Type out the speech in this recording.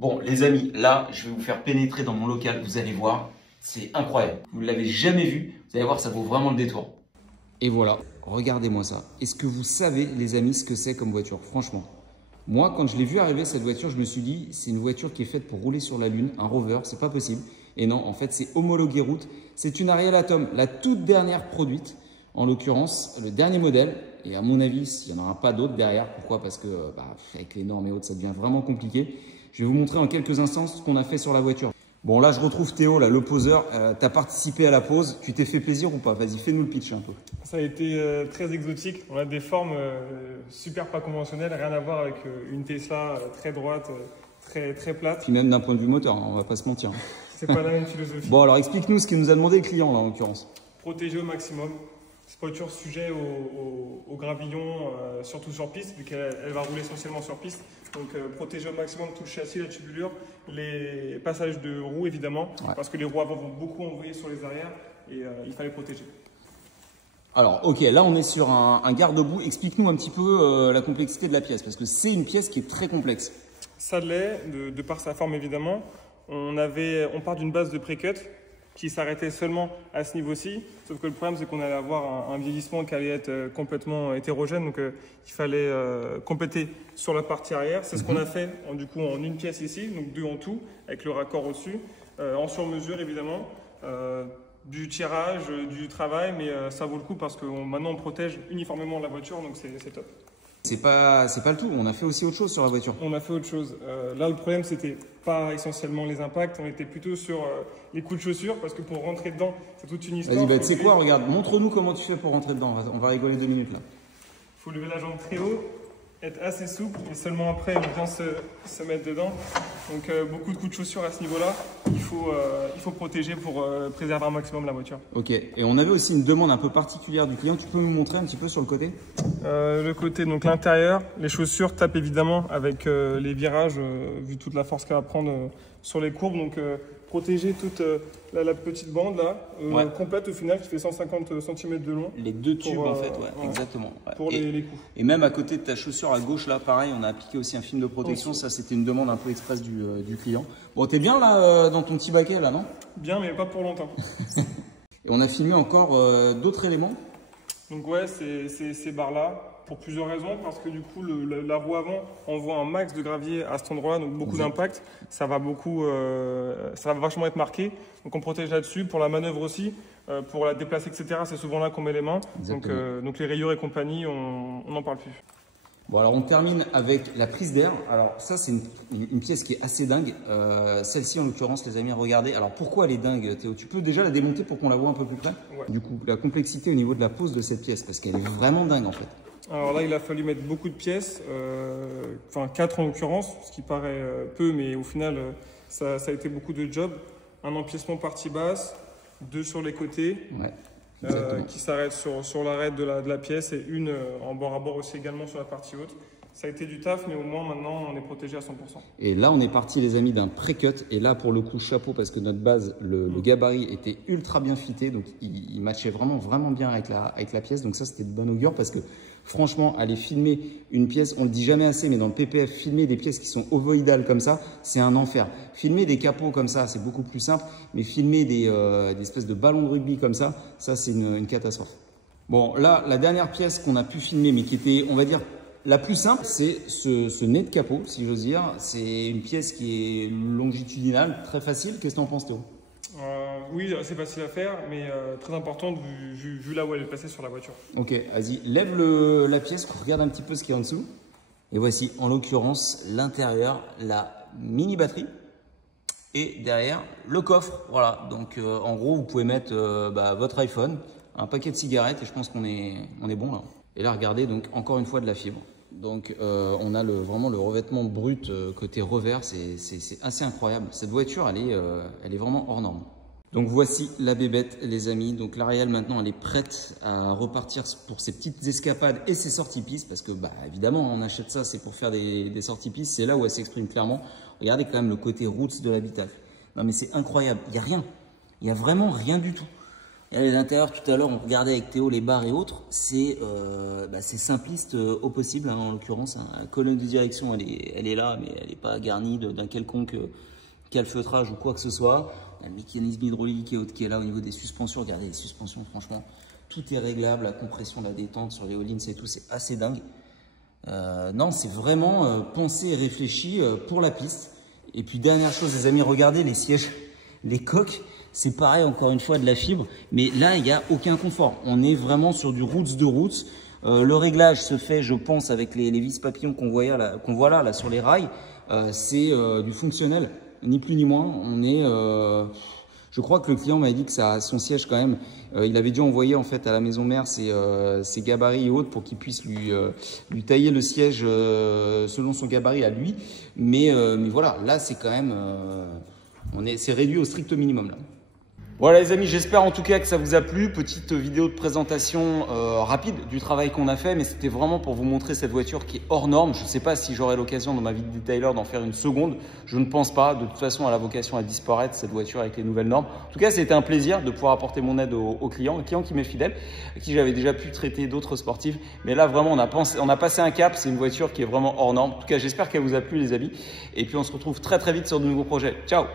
Bon, les amis, là, je vais vous faire pénétrer dans mon local. Vous allez voir, c'est incroyable. Vous ne l'avez jamais vu. Vous allez voir, ça vaut vraiment le détour. Et voilà, regardez-moi ça. Est-ce que vous savez, les amis, ce que c'est comme voiture? Franchement, moi, quand je l'ai vu arriver, cette voiture, je me suis dit, c'est une voiture qui est faite pour rouler sur la Lune, un rover, c'est pas possible. Et non, en fait, c'est homologué route. C'est une Ariel Atom, la toute dernière produite. En l'occurrence, le dernier modèle. Et à mon avis, il n'y en aura pas d'autres derrière. Pourquoi? Parce que avec les normes et autres, ça devient vraiment compliqué. Je vais vous montrer en quelques instants ce qu'on a fait sur la voiture. Bon, là, je retrouve Théo, là, le poseur. Tu as participé à la pose. Tu t'es fait plaisir ou pas? Vas-y, fais-nous le pitch un peu. Ça a été très exotique. On a des formes super pas conventionnelles, rien à voir avec une Tesla très droite, très plate. Puis même d'un point de vue moteur, hein, on va pas se mentir. C'est pas la même philosophie. Bon, alors explique-nous ce qu'il nous a demandé le client, là, en l'occurrence. Protéger au maximum. Cette voiture sujet au gravillon, surtout sur piste, vu qu'elle va rouler essentiellement sur piste. Donc protéger au maximum tout le châssis, la tubulure, les passages de roues évidemment, parce que les roues avant vont beaucoup envoyer sur les arrières et il fallait protéger. Alors, ok, là on est sur un garde-boue. Explique-nous un petit peu la complexité de la pièce, parce que c'est une pièce qui est très complexe. Ça l'est, de par sa forme évidemment. On part d'une base de pré-cut qui s'arrêtait seulement à ce niveau-ci. Sauf que le problème, c'est qu'on allait avoir un vieillissement qui allait être complètement hétérogène. Donc, il fallait compléter sur la partie arrière. C'est ce qu'on a fait du coup en une pièce ici, donc deux en tout, avec le raccord au-dessus, en sur-mesure évidemment. Du tirage, du travail, mais ça vaut le coup parce que maintenant on protège uniformément la voiture, donc c'est top. C'est pas le tout, on a fait aussi autre chose sur la voiture. On a fait autre chose. Là, le problème, c'était pas essentiellement les impacts, on était plutôt sur les coups de chaussure, parce que pour rentrer dedans, c'est toute une histoire. Vas-y, tu sais quoi, regarde, montre-nous comment tu fais pour rentrer dedans, on va rigoler 2 minutes là. Il faut lever la jambe très haut, être assez souple, et seulement après, bien se mettre dedans. Donc, beaucoup de coups de chaussure à ce niveau-là. Il faut protéger pour préserver un maximum la voiture. Ok, et on avait aussi une demande un peu particulière du client. Tu peux nous montrer un petit peu sur le côté? Le côté, donc l'intérieur, les chaussures tapent évidemment avec les virages, vu toute la force qu'elle va prendre sur les courbes. Donc, protéger toute la petite bande là, complète au final, qui fait 150 cm de long. Les deux tubes en fait, exactement. Ouais. Pour les coups. Et même à côté de ta chaussure à gauche, là, pareil, on a appliqué aussi un film de protection. Ça, c'était une demande un peu express du client. Bon, t'es bien là, dans ton petit baquet là, non? Bien, mais pas pour longtemps. Et on a filmé encore d'autres éléments. Donc ouais, ces barres-là, pour plusieurs raisons, parce que du coup, la roue avant envoie un max de gravier à cet endroit-là, donc beaucoup d'impact. Ça va vachement être marqué. Donc on protège là-dessus. Pour la manœuvre aussi, pour la déplacer, etc., c'est souvent là qu'on met les mains. Donc les rayures et compagnie, on n'en parle plus. Bon, alors on termine avec la prise d'air. Alors ça, c'est une pièce qui est assez dingue. Celle-ci, en l'occurrence, les amis, regardez. Alors pourquoi elle est dingue, Théo? Tu peux déjà la démonter pour qu'on la voit un peu plus près? Du coup, la complexité au niveau de la pose de cette pièce, parce qu'elle est vraiment dingue en fait. Alors là, il a fallu mettre beaucoup de pièces, enfin 4 en l'occurrence, ce qui paraît peu, mais au final, ça a été beaucoup de job. Un empiècement partie basse, 2 sur les côtés, qui s'arrêtent sur l'arête de la pièce, et une en bord à bord aussi également sur la partie haute. Ça a été du taf, mais au moins maintenant, on est protégé à 100%. Et là, on est parti, les amis, d'un pré-cut. Et là, pour le coup, chapeau, parce que notre base, le gabarit était ultra bien fité. Donc, il matchait vraiment bien avec la pièce. Donc ça, c'était de bon augure parce que franchement, aller filmer une pièce, on le dit jamais assez, mais dans le PPF, filmer des pièces qui sont ovoïdales comme ça, c'est un enfer. Filmer des capots comme ça, c'est beaucoup plus simple. Mais filmer des espèces de ballons de rugby comme ça c'est une catastrophe. Bon, là, la dernière pièce qu'on a pu filmer, mais qui était, on va dire, la plus simple, c'est ce nez de capot, si j'ose dire. C'est une pièce qui est longitudinale, très facile. Qu'est-ce que tu en penses, Théo? Oui, c'est facile à faire, mais très importante vu là où elle est placée sur la voiture. Ok, vas-y, lève la pièce, qu'on regarde un petit peu ce qu'il y a en dessous. Et voici, en l'occurrence, l'intérieur, la mini batterie. Et derrière, le coffre. Voilà, donc en gros, vous pouvez mettre votre iPhone, un paquet de cigarettes, et je pense qu'on est bon là. Et là, regardez, donc encore une fois de la fibre. Donc on a vraiment le revêtement brut côté revers, c'est assez incroyable. Cette voiture, elle est vraiment hors norme. Donc voici la bébête, les amis. Donc l'Ariel maintenant, elle est prête à repartir pour ses petites escapades et ses sorties-pistes, parce que évidemment, on achète ça, c'est pour faire des sorties-pistes. C'est là où elle s'exprime clairement. Regardez quand même le côté roots de l'habitacle. Non mais c'est incroyable, il n'y a rien. Il n'y a vraiment rien du tout. Et à l'intérieur, tout à l'heure, on regardait avec Théo les barres et autres. C'est simpliste au possible, hein, en l'occurrence. Hein. La colonne de direction, elle est là, mais elle n'est pas garnie d'un quelconque calfeutrage ou quoi que ce soit. On a le mécanisme hydraulique qui est là au niveau des suspensions. Regardez les suspensions, franchement, tout est réglable. La compression, la détente sur les all-ins et tout, c'est assez dingue. Non, c'est vraiment pensé et réfléchi pour la piste. Et puis, dernière chose, les amis, regardez les sièges, les coques. C'est pareil, encore une fois, de la fibre, mais là, il n'y a aucun confort. On est vraiment sur du roots de roots. Le réglage se fait, je pense, avec les vis papillons qu'on voit là sur les rails. C'est du fonctionnel, ni plus ni moins. Je crois que le client m'a dit que son siège, quand même, il avait dû envoyer en fait à la maison mère ses gabarits et autres pour qu'il puisse lui tailler le siège selon son gabarit à lui. Mais voilà, là, c'est quand même... c'est réduit au strict minimum là. Voilà les amis, j'espère en tout cas que ça vous a plu. Petite vidéo de présentation rapide du travail qu'on a fait, mais c'était vraiment pour vous montrer cette voiture qui est hors norme. Je ne sais pas si j'aurai l'occasion dans ma vie de detailer d'en faire une seconde. Je ne pense pas. De toute façon, elle a vocation à disparaître cette voiture avec les nouvelles normes. En tout cas, c'était un plaisir de pouvoir apporter mon aide aux clients, un client qui m'est fidèle, à qui j'avais déjà pu traiter d'autres sportifs. Mais là, vraiment, on a passé un cap. C'est une voiture qui est vraiment hors norme. En tout cas, j'espère qu'elle vous a plu les amis. Et puis, on se retrouve très très vite sur de nouveaux projets. Ciao!